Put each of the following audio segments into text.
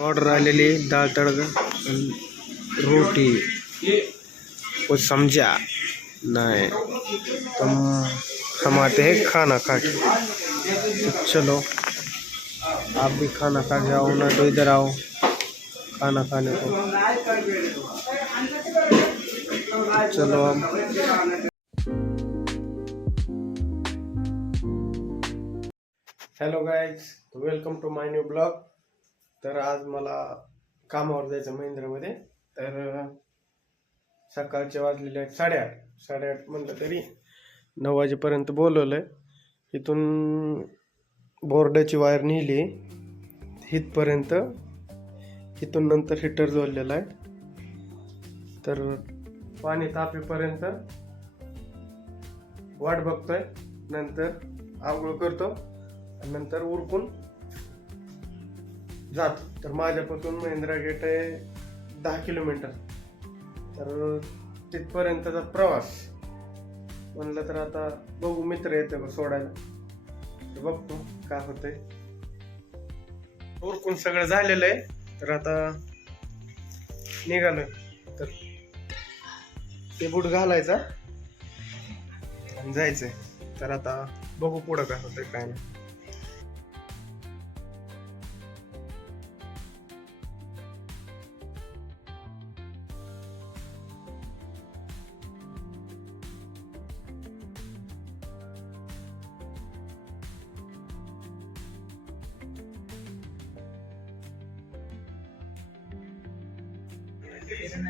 Order आलेली दाल तड़का रोटी. वो समझा नहीं. तुम हम आते हैं खाना खा के तो चलो. आप भी खाना खा के आओ ना तो इधर आओ. खाना खाने को. तो चलो हम hello guys welcome to my new blog तर आज मला कामावर जायचं महिंद्रामध्ये. तर सकाळचे वाजलेले आहेत साडेआठ. साडेआठ म्हटलं तरी नऊ वाजेपर्यंत बोलवलं आहे इथून बोर्डाची वायर नेली. इथपर्यंत इथून नंतर हिटर जोडलेला आहे. तर पाणी तापेपर्यंत वाट बघतोय. नंतर आंघोळ करतो. नंतर उरकून जातो. तर माझ्यापासून महिंद्रा गेट आहे दहा किलोमीटर. तर तिथपर्यंतचा प्रवास म्हणलं तर आता बघू मित्र येते बघ सोडायला. तर बघतो काय होतंय. उरकून सगळं झालेलं आहे. तर आता निघालं तर ते बूट घालायचा आणि जायचंय. तर आता बघू पुढं काय होतंय काय नाही. फिरून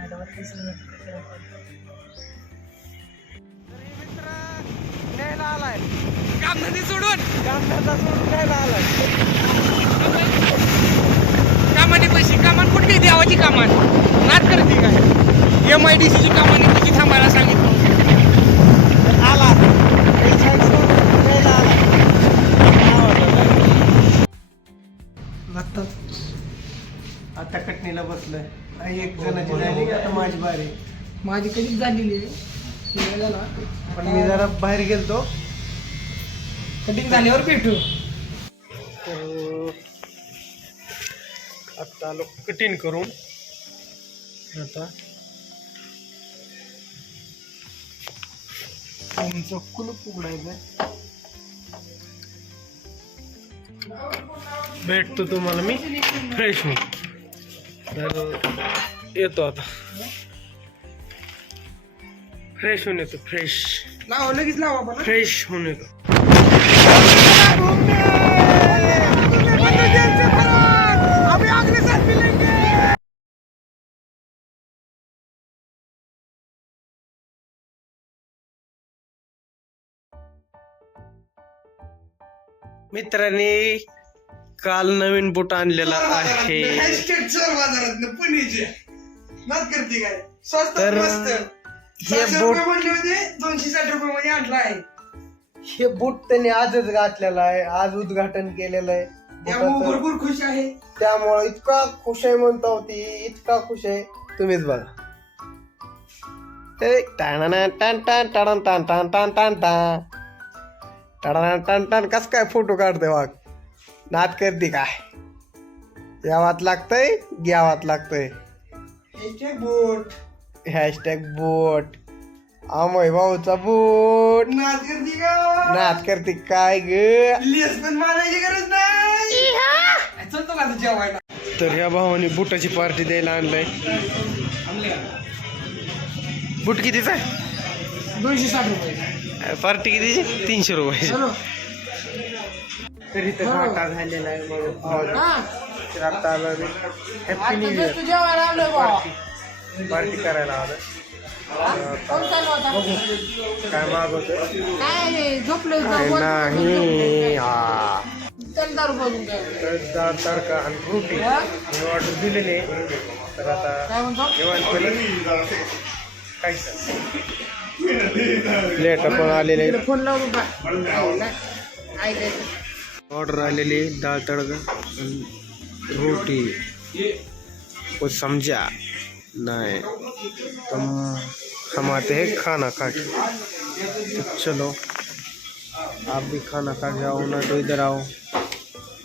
आलाय कामधंदे सोडून कामधंदा सोडून घ्यायला आलाय कामाने पैसे कामान कुठे देवाची कामान? नाट करते काय? एम आय डी सीची कामाने तुझी थांबायला सांगितलं. आला. आत्ता आत्ता कटणीला बसलं एक जणाची झाली की? आता माझी बारी. माझी कधीच झालेली आहे झाला पण मी जरा बाहेर गेलतो. कटिंग झाल्यावर भेटू. तर आता आलो कठीण करून. आता. आमचं कुलूप उघडायचं भेटतो तुम्हाला मी. फ्रेश मी. तर येतो आता. फ्रेश होऊन येतो फ्रेश लावा लगेच लावा आपण फ्रेश होऊन येतो. मित्रांनी काल नवीन बूट आणलेला आहे. बाजारात पुण्याचे नाच करते काय? स्वस्त तर मस्त. हे बूट होते दोनशे साठ रुपये मध्ये आणला आहे. हे बूट त्यांनी आजच घातलेला आहे. आज उद्घाटन केलेलं आहे त्यामुळे. भरपूर खुश आहे. त्यामुळे इतका खुश आहे म्हणतो ती इतका खुश आहे. तुम्हीच बघा. ते टाणा टाण टाण टाण टाण टाण टाण टाण टाण. टाण टाण टाण. कस काय फोटो काढते वाघ? नाद करते काय. यावात लागतंय घ्यावात लागतंय. याचे बूट हॅशटॅग बोट अमय भाऊचा बोट नाच करते का? नाद करते काय ग? लेस पण मारायची गरज नाही. चलतो का आता जेवायला? तर ह्या भावाने बुटाची पार्टी द्यायला आणलाय. बूट कितीचा आहे? दोनशे साठ रुपये. पार्टी कितीची? तीनशे रुपये. चलो. तर इथं हो. घाटा झालेला आहे म्हणून. हा. तर आता आलो हॅपी आता न्यू बा पार्टी पार्टी करायला आलं कोण चालू होता? काय मागवतो काय नाही हा तडका आणि रोटी हे? ऑर्डर दिलेली. आहे तर आता जेवण केलं. काय? प्लेट पण आलेले फोन लावू बा ऐकायचं ऑर्डर आलेली दाल तड़का रोटी। वो समझा? नहीं। तुम हम आते हैं खाना खा के। तो चलो, आप भी खाना खा के आओ, ना तो इधर आओ,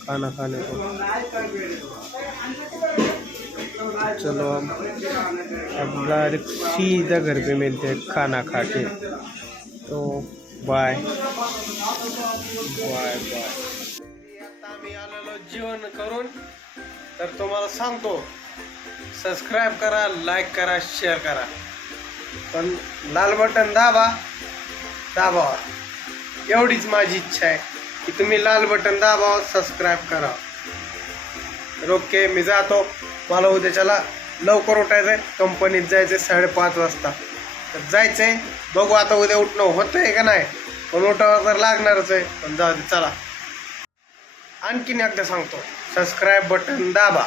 खाना खाने को। चलो, अब अब डायरेक्ट सीधा घर पे मिलते हैं खाना खा के। तो बाय बाय बाय जेवण करून तर तुम्हाला सांगतो सबस्क्राईब करा लाईक करा शेअर करा. पण लाल बटन दाबा दाबा. एवढीच माझी इच्छा आहे की तुम्ही लाल बटन दाबा सबस्क्राईब करा. ओके मी जातो. मला उद्याच्याला लवकर उठायचंय कंपनीत जायचंय साडेपाच वाजता. तर जायचंय. बघू आता उद्या उठणं होतंय का नाही. पण उठावं तर लागणारच आहे. पण जाऊ दे चला. आणखीन एकदा सांगतो. सबस्क्राईब बटन दाबा.